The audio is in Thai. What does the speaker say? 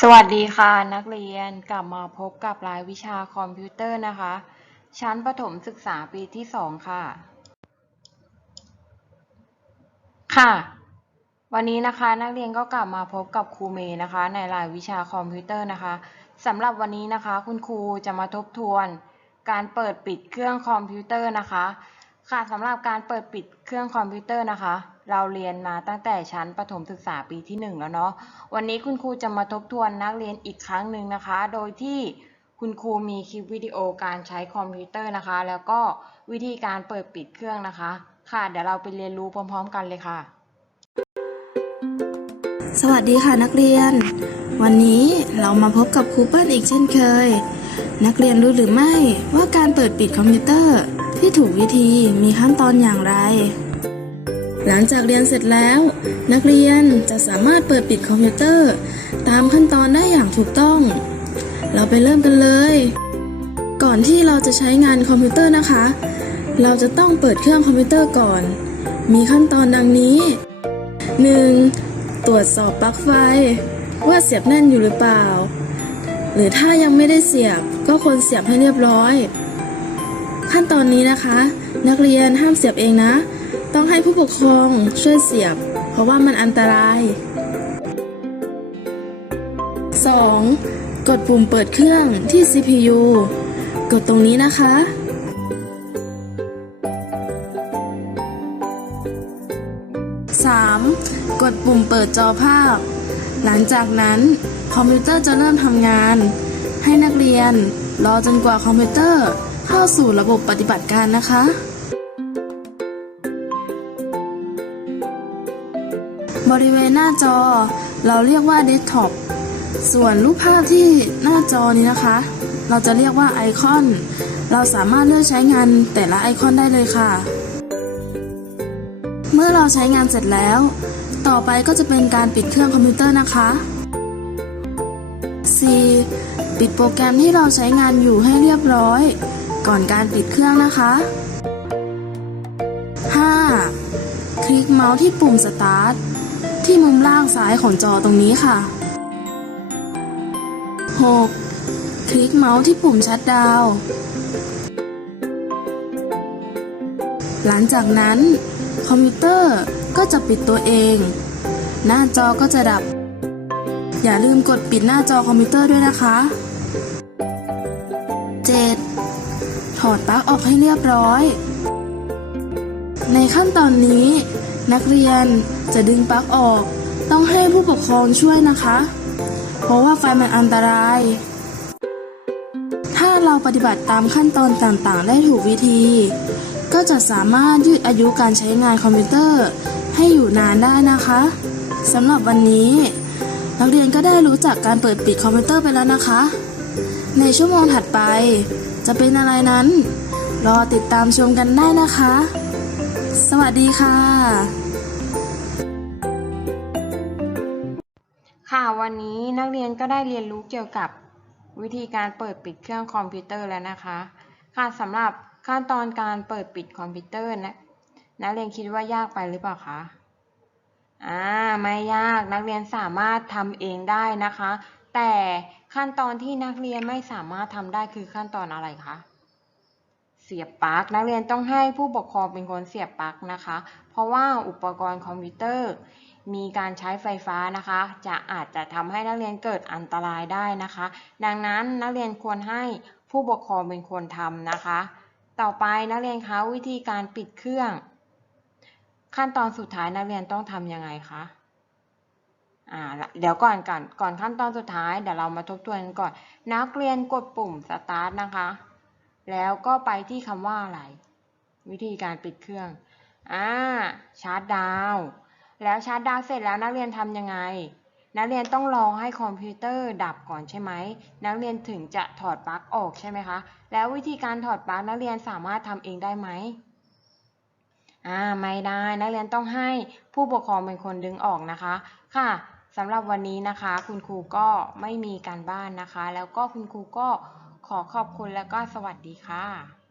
สวัสดีค่ะนักเรียนกลับมาพบกับรายวิชาคอมพิวเตอร์นะคะ ชั้นประถมศึกษาปีที่สองค่ะ ค่ะ วันนี้นะคะนักเรียนก็กลับมาพบกับครูเมย์นะคะ ในรายวิชาคอมพิวเตอร์นะคะสำหรับวันนี้นะคะ คุณครูจะมาทบทวน การเปิดปิดเครื่องคอมพิวเตอร์นะคะ ค่ะสำหรับการเปิดปิดเครื่องคอมพิวเตอร์นะคะ เราเรียนมาตั้งแต่ชั้นประถมศึกษาปีที่หนึ่งแล้วเนาะ วันนี้คุณครูจะมาทบทวนนักเรียนอีกครั้งหนึ่งนะคะ โดยที่คุณครูมีคลิปวิดีโอการใช้คอมพิวเตอร์นะคะ แล้วก็วิธีการเปิดปิดเครื่องนะคะ ค่ะ เดี๋ยวเราไปเรียนรู้พร้อม ๆ กันเลยค่ะ สวัสดีค่ะนักเรียน วันนี้เรามาพบกับครูเปิ้ลอีกเช่นเคย นักเรียนรู้หรือไม่ว่าการเปิดปิดคอมพิวเตอร์ที่ถูกวิธีมีขั้นตอนอย่างไร หลังจากเรียนเสร็จแล้ว นักเรียนจะสามารถเปิดปิดคอมพิวเตอร์ ตามขั้นตอนได้อย่างถูกต้อง เราไปเริ่มกันเลย ก่อนที่เราจะใช้งานคอมพิวเตอร์นะคะ เราจะต้องเปิดเครื่องคอมพิวเตอร์ก่อน มีขั้นตอนดังนี้ 1. ตรวจสอบปลั๊กไฟ ว่าเสียบแน่นอยู่หรือเปล่า หรือถ้ายังไม่ได้เสียบก็ควรเสียบให้เรียบร้อย ขั้นตอนนี้นะคะ นักเรียนห้ามเสียบเองนะ ต้องให้ผู้ปกครองช่วยเสียบ เพราะว่ามันอันตราย 2. กดปุ่มเปิดเครื่องที่ CPU กดตรงนี้นะคะ 3. กดปุ่มเปิดจอภาพ หลังจากนั้นคอมพิวเตอร์จะเริ่มทำงาน ให้นักเรียนรอจนกว่าคอมพิวเตอร์เข้าสู่ระบบปฏิบัติการนะคะ บริเวณหน้าจอ เราเรียกว่าเดสก์ท็อปส่วนรูปภาพที่หน้าจอนี้นะคะ เราจะเรียกว่าไอคอน เราสามารถเลือกใช้งานแต่ละไอคอนได้เลยค่ะ เมื่อเราใช้งานเสร็จแล้ว ต่อไปก็จะเป็นการปิดเครื่องคอมพิวเตอร์นะคะ 4. ปิดโปรแกรมที่เราใช้งานอยู่ให้เรียบร้อย ก่อนการปิดเครื่องนะคะ 5. คลิกเมาส์ที่ปุ่ม Start ที่มุมล่างซ้ายของจอตรงนี้ค่ะ 6. คลิกเมาส์ที่ปุ่มชัดดาว หลังจากนั้น คอมพิวเตอร์ก็จะปิดตัวเอง หน้าจอก็จะดับ อย่าลืมกดปิดหน้าจอคอมพิวเตอร์ด้วยนะคะ 7. ถอดปลั๊กออกให้เรียบร้อย ในขั้นตอนนี้ นักเรียนจะดึงปลั๊กออก ต้องให้ผู้ปกครองช่วยนะคะ เพราะว่าไฟมันอันตราย ถ้าเราปฏิบัติตามขั้นตอนต่างๆ ได้ถูกวิธี ก็จะสามารถยืดอายุการใช้งานคอมพิวเตอร์ ให้อยู่นานได้นะคะสำหรับวันนี้ นักเรียนก็ได้รู้จักการเปิดปิดคอมพิวเตอร์ไปแล้วนะคะ ในชั่วโมงถัดไป จะเป็นอะไรนั้น รอติดตามชมกันได้นะคะ สวัสดีค่ะ ค่ะวันนี้นักเรียนก็ได้เรียนรู้เกี่ยวกับวิธีการเปิดปิดเครื่องคอมพิวเตอร์แล้วนะคะ ค่ะสำหรับขั้นตอนการเปิดปิดคอมพิวเตอร์นะนักเรียนคิดว่ายากไปหรือเปล่าคะอ่าไม่ยากนักเรียนสามารถทำเองได้นะคะ แต่ขั้นตอนที่นักเรียนไม่สามารถทำได้คือขั้นตอนอะไรคะ เสียบปลั๊กนักเรียนต้องให้ผู้ปกครองเป็นคนเสียบปลั๊กนะคะ เพราะว่าอุปกรณ์คอมพิวเตอร์ มีการใช้ไฟฟ้านะคะ จะอาจจะทำให้นักเรียนเกิดอันตรายได้นะคะ ดังนั้นนักเรียนควรให้ผู้ปกครองเป็นคนทำนะคะ ต่อไปนักเรียนคะวิธีการปิดเครื่อง ขั้นตอนสุดท้ายนักเรียนต้องทำยังไงคะอ่าเดี๋ยวก่อนก่อนก่อนขั้นตอนสุดท้ายเดี๋ยวเรามาทบทวนกันก่อน นักเรียนกดปุ่ม start นะคะ แล้วก็ไปที่คำว่าอะไร วิธีการปิดเครื่อง อ่า ชาร์จดาว แล้วชาร์จดาวเสร็จแล้วนักเรียนทำยังไง นักเรียนต้องรอให้คอมพิวเตอร์ดับก่อนใช่ไหม นักเรียนถึงจะถอดปลั๊กออกใช่ไหมคะ แล้ววิธีการถอดปลั๊กนักเรียนสามารถทำเองได้ไหมอ่า ไม่ได้ นักเรียนต้องให้ผู้ปกครองเป็นคนดึงออกนะคะ ค่ะสำหรับวันนี้นะคะ คุณครูก็ไม่มีการบ้านนะคะ แล้วก็คุณครูก็ ขอขอบคุณแล้วก็สวัสดีค่ะ